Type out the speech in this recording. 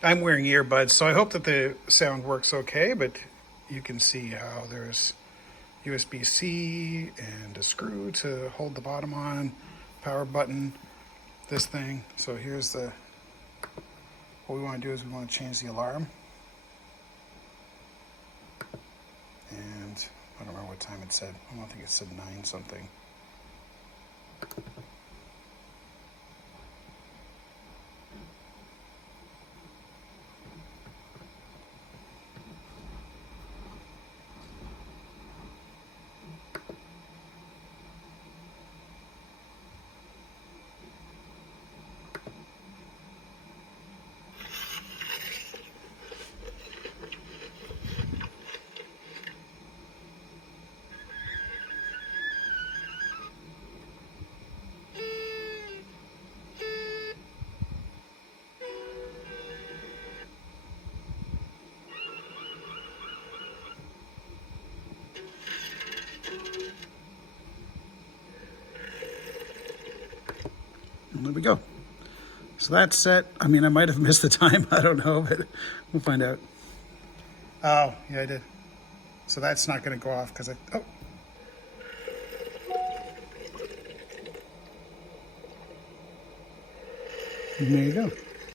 I'm wearing earbuds, so I hope that the sound works okay, but you can see how there's USB-C and a screw to hold the bottom on, power button, this thing. So here's what we want to do is we want to change the alarm. And I don't remember what time it said. I don't think it said 9 something. And there we go. So that's set. I mean, I might have missed the time. I don't know, but we'll find out. Oh, yeah, I did. So that's not going to go off because oh. And there you go.